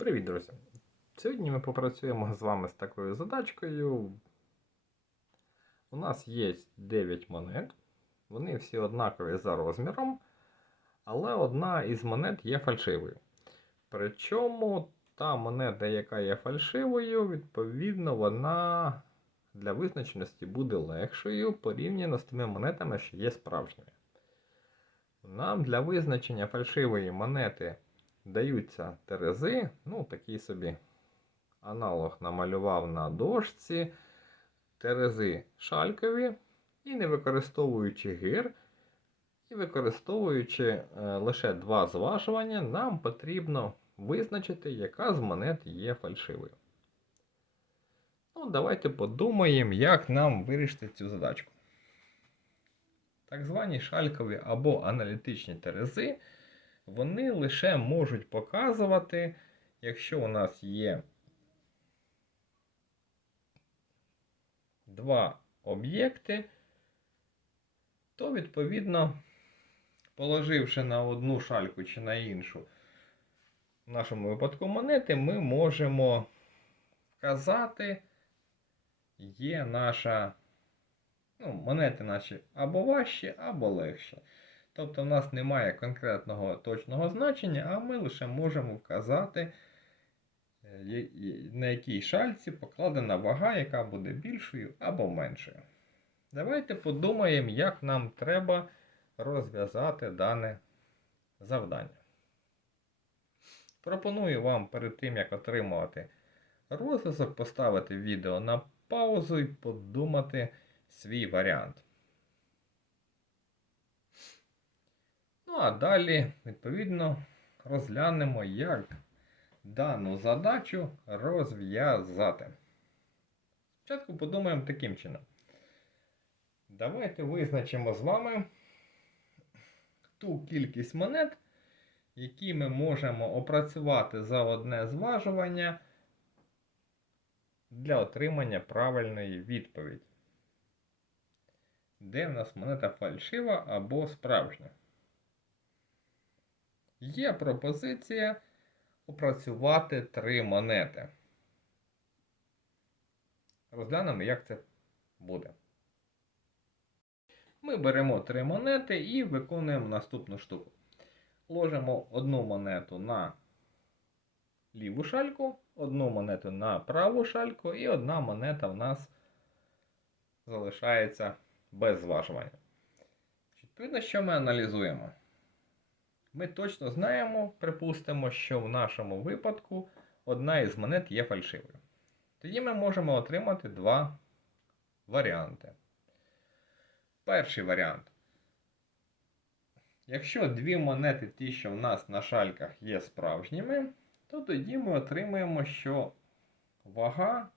Привіт, друзі! Сьогодні ми попрацюємо з вами з такою задачкою. У нас є 9 монет, вони всі однакові за розміром, але одна із монет є фальшивою. Причому та монета, яка є фальшивою, відповідно, вона для визначеності буде легшою порівняно з тими монетами, що є справжніми. Нам для визначення фальшивої монети даються терези, ну, такий собі аналог намалював на дошці, терези шалькові, і не використовуючи гир, і використовуючи е, лише два зважування, нам потрібно визначити, яка з монет є фальшивою. Ну, давайте подумаємо, як нам вирішити цю задачку. Так звані шалькові або аналітичні терези вони лише можуть показувати, якщо у нас є два об'єкти, то відповідно, положивши на одну шальку чи на іншу, в нашому випадку монети, ми можемо вказати, є наша, ну, монети наші або важчі, або легші. Тобто в нас немає конкретного точного значення, а ми лише можемо вказати, е, на якій шальці покладена вага, яка буде більшою або меншою. Давайте подумаємо, як нам треба розв'язати дане завдання. Пропоную вам перед тим, як отримувати розв'язок, поставити відео на паузу і подумати свій варіант. Ну, а далі, відповідно, розглянемо, як дану задачу розв'язати. Спочатку подумаємо таким чином. Давайте визначимо з вами ту кількість монет, які ми можемо опрацювати за одне зважування для отримання правильної відповіді. Де в нас монета фальшива або справжня? Є пропозиція опрацювати три монети. Розглянемо, як це буде. Ми беремо три монети і виконуємо наступну штуку. Ложимо одну монету на ліву шальку, одну монету на праву шальку, і одна монета в нас залишається без зважування. Відповідно, що ми аналізуємо? Ми точно знаємо, припустимо, що в нашому випадку одна із монет є фальшивою. Тоді ми можемо отримати два варіанти. Перший варіант. Якщо дві монети, ті, що в нас на шальках є справжніми, то тоді ми отримаємо, що вага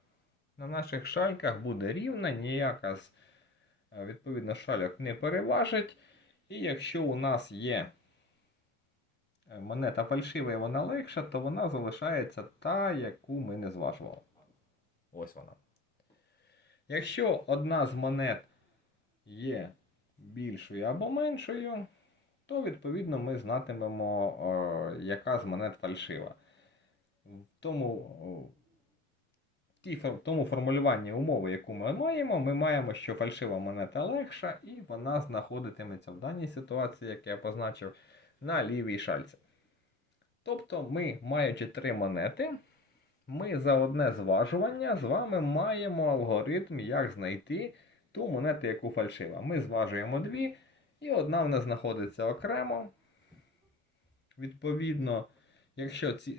на наших шальках буде рівна, ніяка з е, відповідно шальок не переважить. І якщо у нас є монета фальшива і вона легша, то вона залишається та, яку ми не зважували. Ось вона. Якщо одна з монет є більшою або меншою, то відповідно ми знатимемо, яка з монет фальшива. Тому, в тому формулюванні умови, яку ми маємо, ми маємо, що фальшива монета легша, і вона знаходитиметься в даній ситуації, як я позначив на лівій шальці. Тобто ми, маючи три монети, ми за одне зважування з вами маємо алгоритм, як знайти ту монету, яку фальшива. Ми зважуємо дві, і одна в нас знаходиться окремо. Відповідно, якщо ці,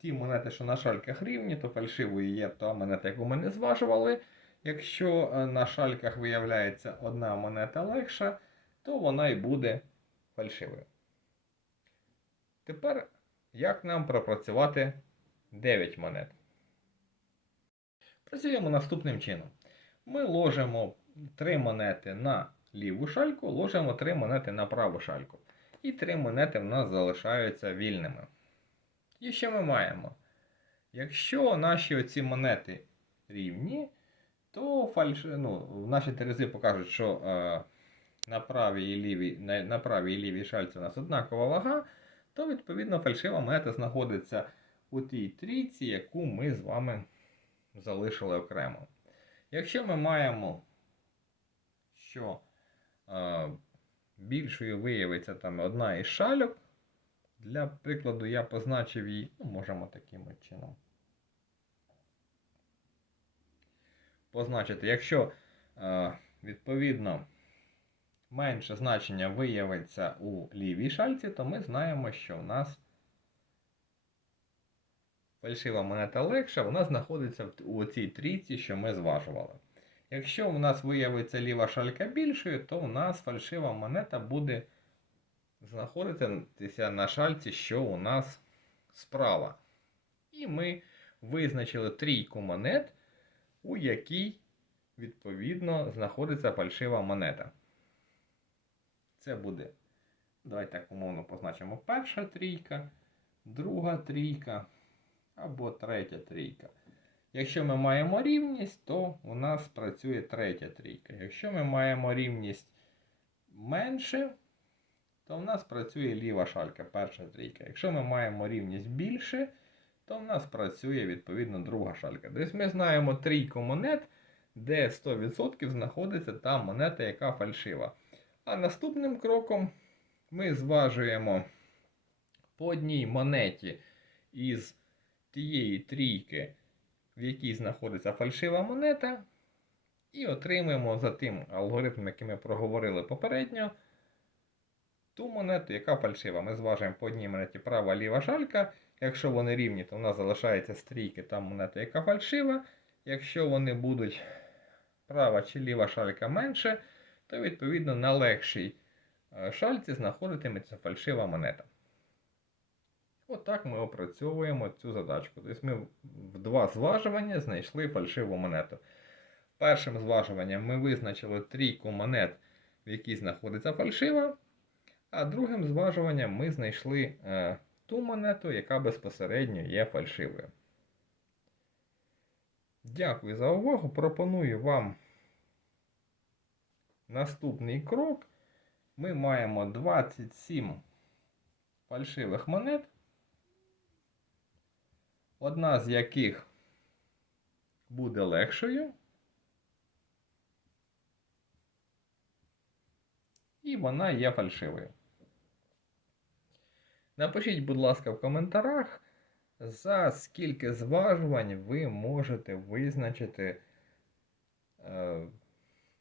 ті монети, що на шальках рівні, то фальшивою є та монета, яку ми не зважували. Якщо е, на шальках виявляється одна монета легша, то вона і буде фальшивою. Тепер, як нам пропрацювати 9 монет? Працюємо наступним чином. Ми ложимо 3 монети на ліву шальку, ложимо 3 монети на праву шальку. І 3 монети в нас залишаються вільними. І що ми маємо? Якщо наші оці монети рівні, то фальш... ну, наші терези покажуть, що е, на правій і лівій, на, на правій і лівій шальці у нас однакова вага то відповідно фальшива монета знаходиться у тій трійці, яку ми з вами залишили окремо. Якщо ми маємо, що е, більшою виявиться там одна із шальок, для прикладу я позначив її, ну, можемо таким чином. Позначити, якщо е, відповідно менше значення виявиться у лівій шальці, то ми знаємо, що у нас фальшива монета легша, вона знаходиться у цій трійці, що ми зважували. Якщо у нас виявиться ліва шалька більшою, то у нас фальшива монета буде знаходитися на шальці, що у нас справа. І ми визначили трійку монет, у якій відповідно знаходиться фальшива монета. Це буде, давайте так умовно позначимо перша трійка, друга трійка або третя трійка. Якщо ми маємо рівність, то у нас працює третя трійка. Якщо ми маємо рівність менше, то в нас працює ліва шалька, перша трійка. Якщо ми маємо рівність більше, то в нас працює відповідно друга шалька. Тобто ми знаємо трійку монет, де 100% знаходиться та монета, яка фальшива. А наступним кроком ми зважуємо по одній монеті із тієї трійки, в якій знаходиться фальшива монета, і отримуємо за тим алгоритмом, який ми проговорили попередньо, ту монету, яка фальшива. Ми зважуємо по одній монеті права ліва шалька. Якщо вони рівні, то в нас залишається стрійки та монета, яка фальшива. Якщо вони будуть права чи ліва шалька менше, то відповідно на легшій е, шальці знаходитиметься фальшива монета. Отак ми опрацьовуємо цю задачку. Тобто ми в два зважування знайшли фальшиву монету. Першим зважуванням ми визначили трійку монет, в якій знаходиться фальшива. А другим зважуванням ми знайшли е, ту монету, яка безпосередньо є фальшивою. Дякую за увагу. Пропоную вам наступний крок. Ми маємо 27 фальшивих монет, одна з яких буде легшою. І вона є фальшивою. Напишіть, будь ласка, в коментарях, за скільки зважувань ви можете визначити,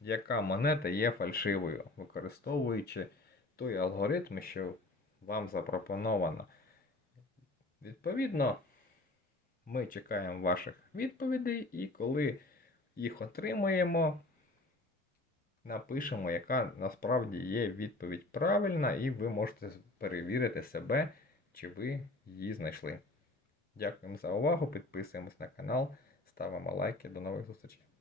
яка монета є фальшивою, використовуючи той алгоритм, що вам запропоновано. Відповідно, ми чекаємо ваших відповідей, і коли їх отримаємо, напишемо, яка насправді є відповідь правильна, і ви можете перевірити себе, чи ви її знайшли. Дякуємо за увагу, підписуємось на канал, ставимо лайки. До нових зустрічей.